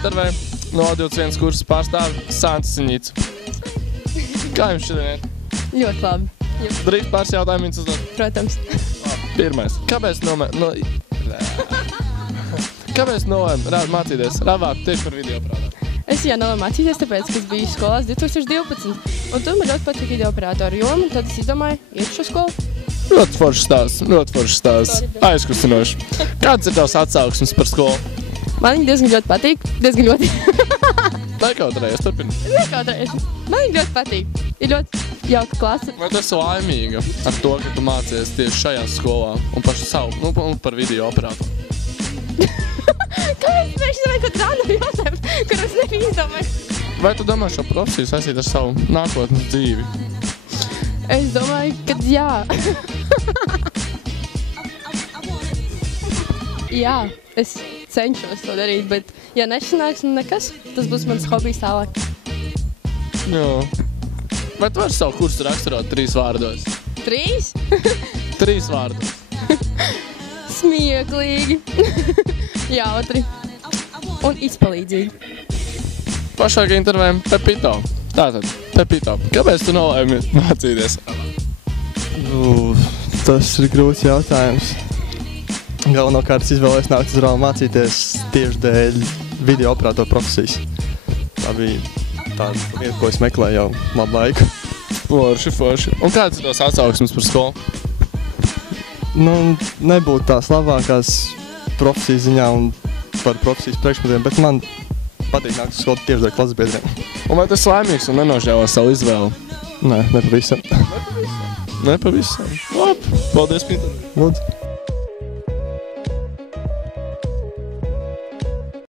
intervēju no 21 kursa pārstāvi Santas Siņīts. Kā jums šodien iet? Ļoti labi. Drīz pāris jautājumus uzdot? Protams. Pirmais. Kāpēc Kāpēc nolēmu mācīties Ravāku tieši par videooperātoru? Es nolēmu mācīties, tāpēc, ka es biju skolās 2012. Un tur man ļoti patika videooperātoru joma, un tad es izdomāju, iet šo skolu. Ļoti foršs stāsts. Aizkustinoši. Kāds ir tavs atsauksmes par skolu? Man viņa diezgan ļoti patīk. Diezgan ļoti. Nekautrējies, turpini. Nekautrējies. Man viņa ļoti patīk. Ir ļoti jauka klase. Vai tu esi laimīga ar to, ka tu mācies tieši šajā skolā un pašu savu, par videooperātoru? Kāpēc mēs domāju, ka random jautājumu, kur es nebiju izdomāju? Vai tu domā šo profesiju saistīt ar savu nākotnes dzīvi? Es domāju, ka jā. Jā, es cenšos to darīt, bet ja nesanāks nekas, tas būs mans hobijs tālāk. Jā. Vai tu vari savu kursu raksturot 3 vārdos? 3? 3 vārdos. Smieklīgi, jautri un izpalīdzīgi. Pašāka intervēm Pepito. Tātad, Pepito, kāpēc tu nolēmi mācīties? Tas ir grūts jautājums. Galvenokārt es izvēlējos nākt uz Rāmu mācīties tieši dēļ videooperātoru profesijas. Tā bija tāda lieta, ko es meklēju jau labu laiku. Forši. Un kāds ir tavs atsauksmes par skolu? Nebūtu tās labākās profesijas ziņā un par profesijas priekšmetiem, bet man patīk nākt uz skolu tieši dēļ klases biedriem. Un vai tu esi laimīgs un nenožēlo savu izvēli? Nē, nepavisam. Nepavisam? Labi, paldies, Pīter. Lūdzu.